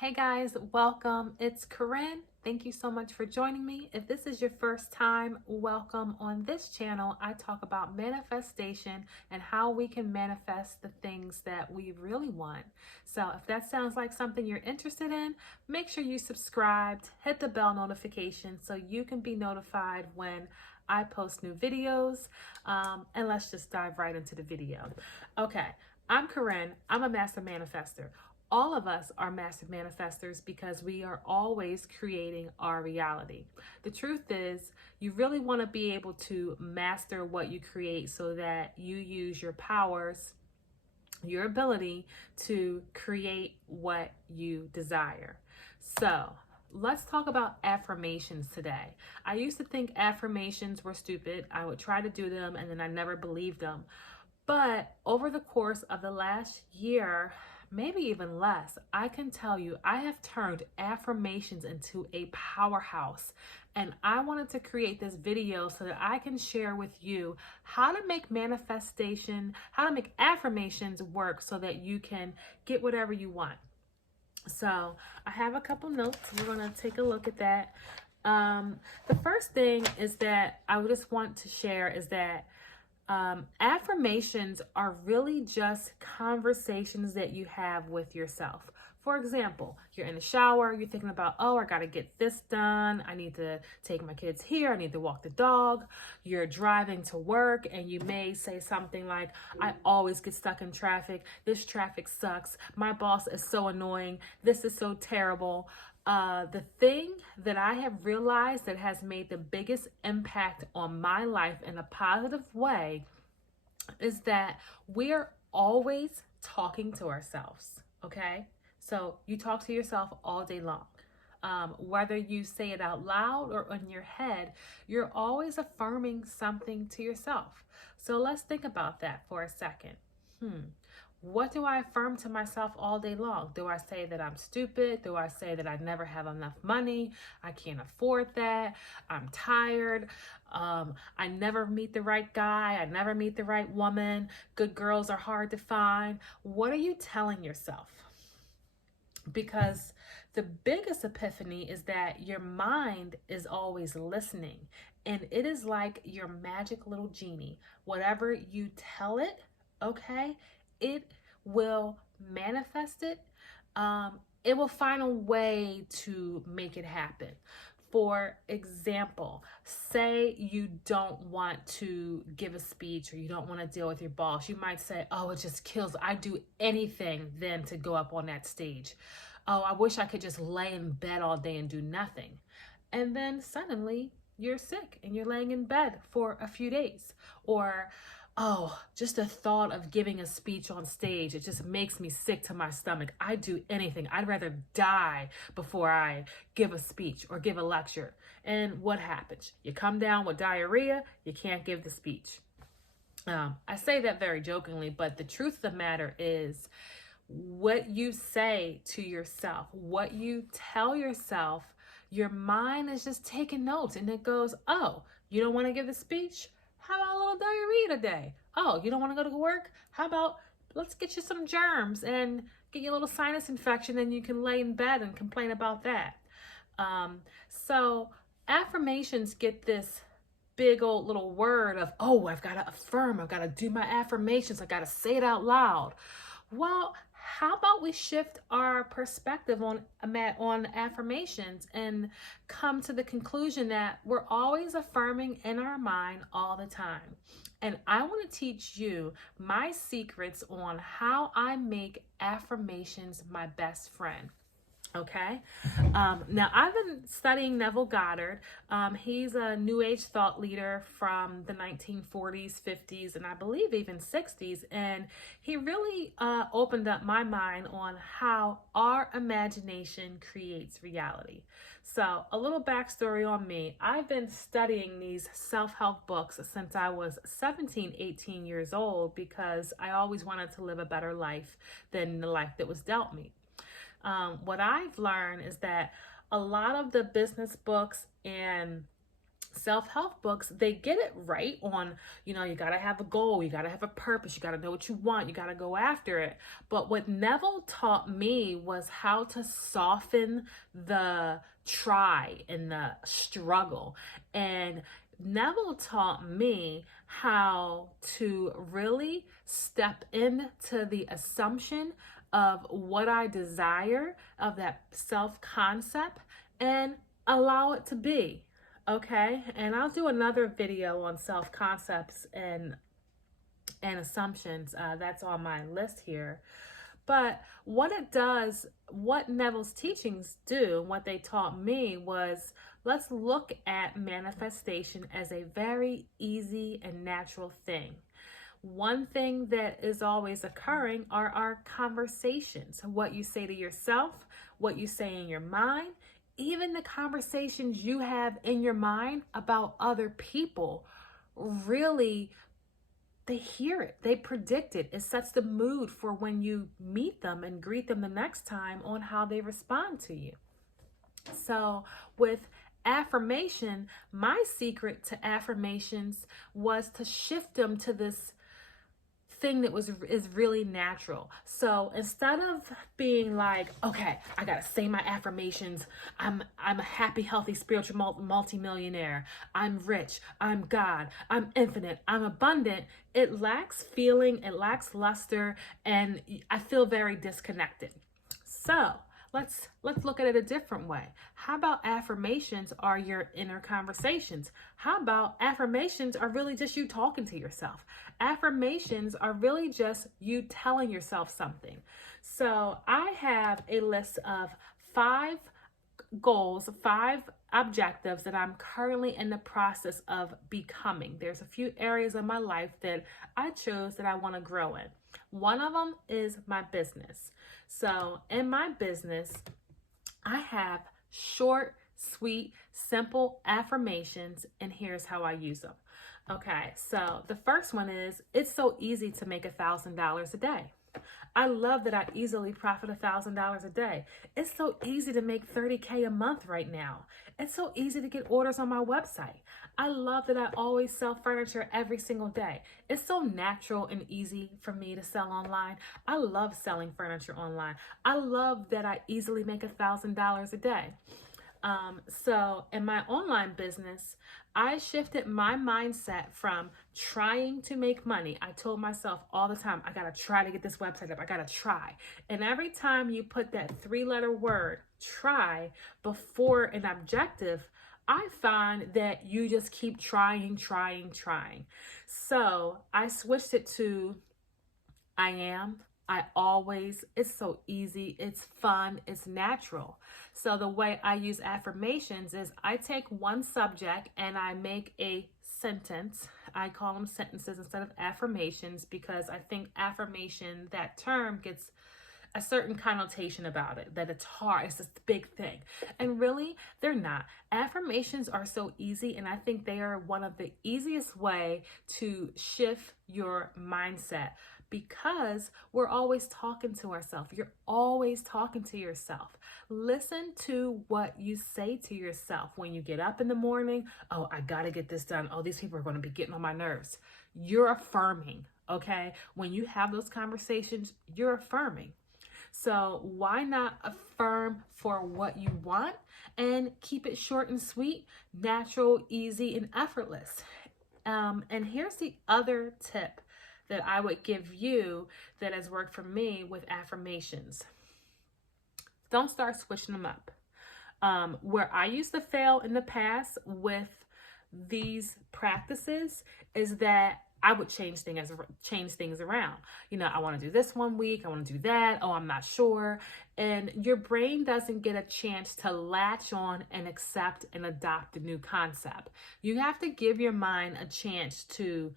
Hey guys, welcome. It's Corinne. Thank you so much for joining me. If this is your first time, welcome. On this channel, I talk about manifestation and how we can manifest the things that we really want. So if that sounds like something you're interested in, make sure you subscribed, hit the bell notification so you can be notified when I post new videos. And let's just dive right into the video. Okay, I'm Corinne. I'm a master manifester. All of us are master manifestors because we are always creating our reality. The truth is, you really want to be able to master what you create so that you use your powers, your ability to create what you desire. So, let's talk about affirmations today. I used to think affirmations were stupid. I would try to do them and then I never believed them. But over the course of the last year, maybe even less, I can tell you I have turned affirmations into a powerhouse. And I wanted to create this video so that I can share with you how to make manifestation, how to make affirmations work so that you can get whatever you want. So I have a couple notes. We're going to take a look at that. The first thing is that I would just want to share is that affirmations are really just conversations that you have with yourself. For example, you're in the shower, you're thinking about, oh, I got to get this done. I need to take my kids here. I need to walk the dog. You're driving to work and you may say something like, I always get stuck in traffic. This traffic sucks. My boss is so annoying. This is so terrible. The thing that I have realized that has made the biggest impact on my life in a positive way is that we're always talking to ourselves, okay? So you talk to yourself all day long. Whether you say it out loud or in your head, you're always affirming something to yourself. So let's think about that for a second. What do I affirm to myself all day long? Do I say that I'm stupid? Do I say that I never have enough money? I can't afford that. I'm tired. I never meet the right guy. I never meet the right woman. Good girls are hard to find. What are you telling yourself? Because the biggest epiphany is that your mind is always listening, and it is like your magic little genie. Whatever you tell it, okay, it will manifest it. It will find a way to make it happen. For example, say you don't want to give a speech or you don't want to deal with your boss. You might say, oh, it just kills. I'd do anything then to go up on that stage. Oh, I wish I could just lay in bed all day and do nothing. And then suddenly you're sick and you're laying in bed for a few days. Or, oh, just the thought of giving a speech on stage, it just makes me sick to my stomach. I'd do anything. I'd rather die before I give a speech or give a lecture. And what happens? You come down with diarrhea, you can't give the speech. I say that very jokingly, but the truth of the matter is what you say to yourself, what you tell yourself, your mind is just taking notes and it goes, oh, you don't want to give the speech? How about a little diarrhea today? Oh, you don't want to go to work? How about let's get you some germs and get you a little sinus infection and you can lay in bed and complain about that. So affirmations get this big old little word of, oh, I've got to affirm. I've got to do my affirmations. I've got to say it out loud. Well, how about we shift our perspective on affirmations and come to the conclusion that we're always affirming in our mind all the time. And I want to teach you my secrets on how I make affirmations my best friend. Okay. Now I've been studying Neville Goddard. He's a New Age thought leader from the 1940s, 50s, and I believe even 60s. And he really opened up my mind on how our imagination creates reality. So a little backstory on me. I've been studying these self-help books since I was 17, 18 years old because I always wanted to live a better life than the life that was dealt me. What I've learned is that a lot of the business books and self-help books, they get it right on, you got to have a goal, you got to have a purpose, you got to know what you want, you got to go after it. But what Neville taught me was how to soften the try and the struggle. And Neville taught me how to really step into the assumption of what I desire, of that self-concept, and allow it to be. Okay, and I'll do another video on self-concepts and assumptions. That's on my list here. But what it does, what Neville's teachings do, what they taught me was, let's look at manifestation as a very easy and natural thing. One thing that is always occurring are our conversations, what you say to yourself, what you say in your mind, even the conversations you have in your mind about other people. Really, they hear it, they predict it. It sets the mood for when you meet them and greet them the next time on how they respond to you. So with affirmation, my secret to affirmations was to shift them to this thing that is really natural. So instead of being like, okay, I gotta say my affirmations, I'm a happy, healthy, spiritual multimillionaire, I'm rich, I'm God, I'm infinite, I'm abundant, it lacks feeling, it lacks luster, and I feel very disconnected. So let's look at it a different way. How about affirmations are your inner conversations? How about affirmations are really just you talking to yourself? Affirmations are really just you telling yourself something. So I have a list of 5 goals, 5 objectives that I'm currently in the process of becoming. There's a few areas of my life that I chose that I want to grow in. One of them is my business. So in my business, I have short, sweet, simple affirmations, and here's how I use them. Okay, so the first one is, it's so easy to make $1,000 a day. I love that I easily profit $1,000 a day. It's so easy to make 30K a month right now. It's so easy to get orders on my website. I love that I always sell furniture every single day. It's so natural and easy for me to sell online. I love selling furniture online. I love that I easily make $1,000 a day. So in my online business, I shifted my mindset from trying to make money. I told myself all the time, I gotta try to get this website up. I gotta try. And every time you put that 3-letter word, try, before an objective, I find that you just keep trying. So I switched it to I always, it's so easy, it's fun, it's natural. So the way I use affirmations is I take one subject and I make a sentence. I call them sentences instead of affirmations because I think affirmation, that term, gets a certain connotation about it, that it's hard, it's this big thing. And really, they're not. Affirmations are so easy, and I think they are one of the easiest way to shift your mindset, because we're always talking to ourselves. You're always talking to yourself. Listen to what you say to yourself when you get up in the morning. Oh, I gotta get this done. Oh, these people are gonna be getting on my nerves. You're affirming, okay? When you have those conversations, you're affirming. So why not affirm for what you want and keep it short and sweet, natural, easy, and effortless? And here's the other tip that I would give you that has worked for me with affirmations. Don't start switching them up. Where I used to fail in the past with these practices is that I would change things around. I want to do this one week, I want to do that. Oh, I'm not sure. And your brain doesn't get a chance to latch on and accept and adopt a new concept. You have to give your mind a chance to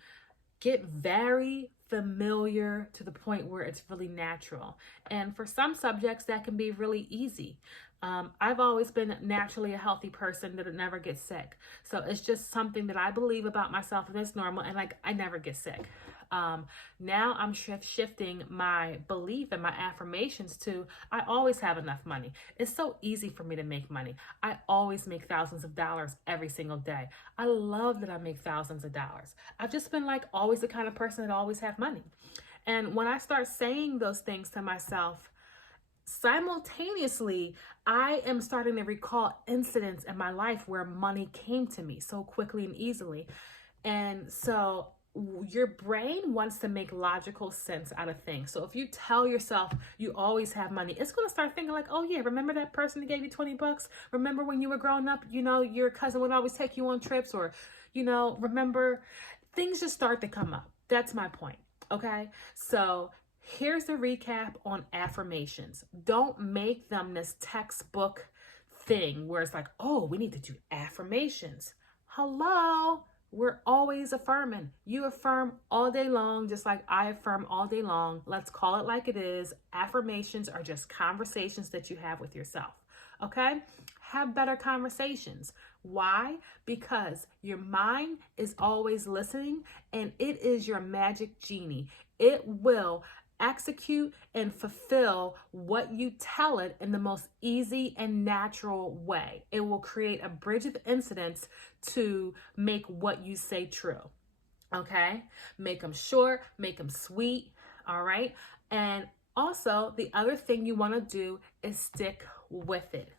get very familiar to the point where it's really natural. And for some subjects, that can be really easy. I've always been naturally a healthy person that never gets sick. So it's just something that I believe about myself, and it's normal, and I never get sick. Now I'm shifting my belief and my affirmations to, I always have enough money. It's so easy for me to make money. I always make thousands of dollars every single day. I love that I make thousands of dollars. I've just been like always the kind of person that always have money. And when I start saying those things to myself, simultaneously, I am starting to recall incidents in my life where money came to me so quickly and easily. And so your brain wants to make logical sense out of things. So if you tell yourself you always have money, it's going to start thinking like, oh yeah, remember that person that gave you 20 bucks? Remember when you were growing up, your cousin would always take you on trips, or, remember, things just start to come up. That's my point. Okay. So here's the recap on affirmations. Don't make them this textbook thing where it's like, oh, we need to do affirmations. Hello. We're always affirming. You affirm all day long, just like I affirm all day long. Let's call it like it is. Affirmations are just conversations that you have with yourself. Okay? Have better conversations. Why? Because your mind is always listening, and it is your magic genie. It will execute and fulfill what you tell it in the most easy and natural way. It will create a bridge of incidents to make what you say true. Okay? Make them short, make them sweet. All right? And also, the other thing you want to do is stick with it.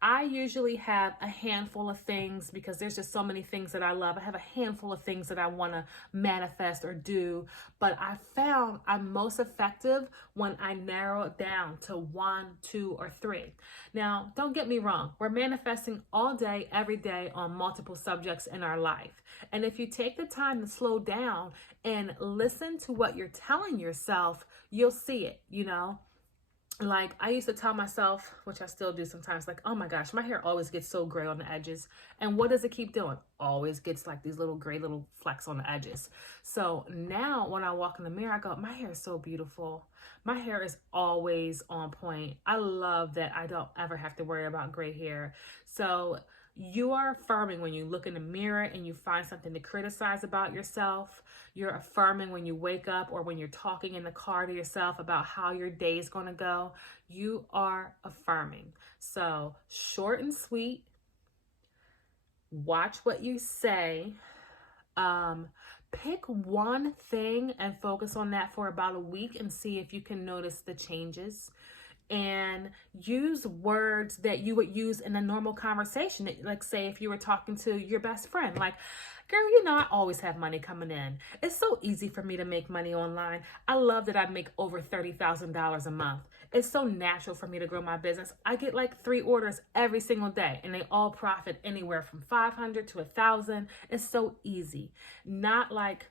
I usually have a handful of things because there's just so many things that I love. I have a handful of things that I want to manifest or do, but I found I'm most effective when I narrow it down to 1, 2, or 3. Now, don't get me wrong. We're manifesting all day, every day on multiple subjects in our life. And if you take the time to slow down and listen to what you're telling yourself, you'll see it, Like I used to tell myself, which I still do sometimes, like, oh my gosh, my hair always gets so gray on the edges. And what does it keep doing? Always gets like these little gray little flecks on the edges. So now when I walk in the mirror, I go, my hair is so beautiful. My hair is always on point. I love that I don't ever have to worry about gray hair. So you are affirming when you look in the mirror and you find something to criticize about yourself. You're affirming when you wake up or when you're talking in the car to yourself about how your day is going to go. You are affirming. So short and sweet. Watch what you say. Pick one thing and focus on that for about a week and see if you can notice the changes. And use words that you would use in a normal conversation. Like say if you were talking to your best friend, like, girl, I always have money coming in. It's so easy for me to make money online. I love that I make over $30,000 a month. It's so natural for me to grow my business. I get like 3 orders every single day and they all profit anywhere from $500 to $1,000. It's so easy. Not like,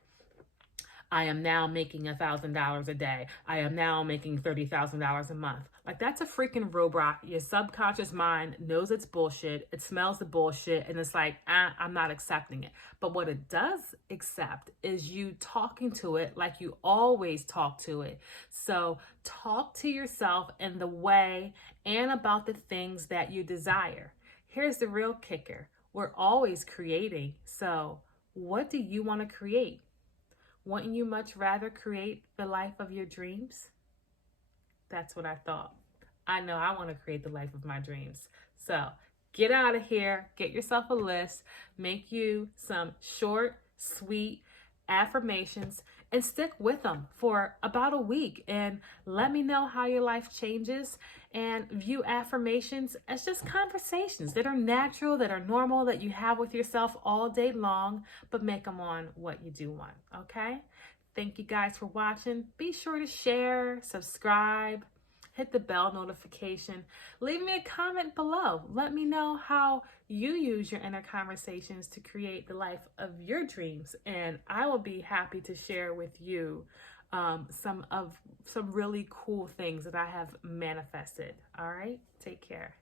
I am now making $1,000 a day. I am now making $30,000 a month. Like that's a freaking roadblock. Your subconscious mind knows it's bullshit. It smells the bullshit and it's like, I'm not accepting it. But what it does accept is you talking to it like you always talk to it. So talk to yourself in the way and about the things that you desire. Here's the real kicker. We're always creating. So what do you want to create? Wouldn't you much rather create the life of your dreams? That's what I thought. I know I want to create the life of my dreams. So get out of here, get yourself a list, make you some short, sweet affirmations and stick with them for about a week and let me know how your life changes. And view affirmations as just conversations that are natural, that are normal, that you have with yourself all day long, but make them on what you do want. Okay? Thank you guys for watching. Be sure to share, subscribe, hit the bell notification. Leave me a comment below. Let me know how you use your inner conversations to create the life of your dreams. And I will be happy to share with you some really cool things that I have manifested. All right, take care.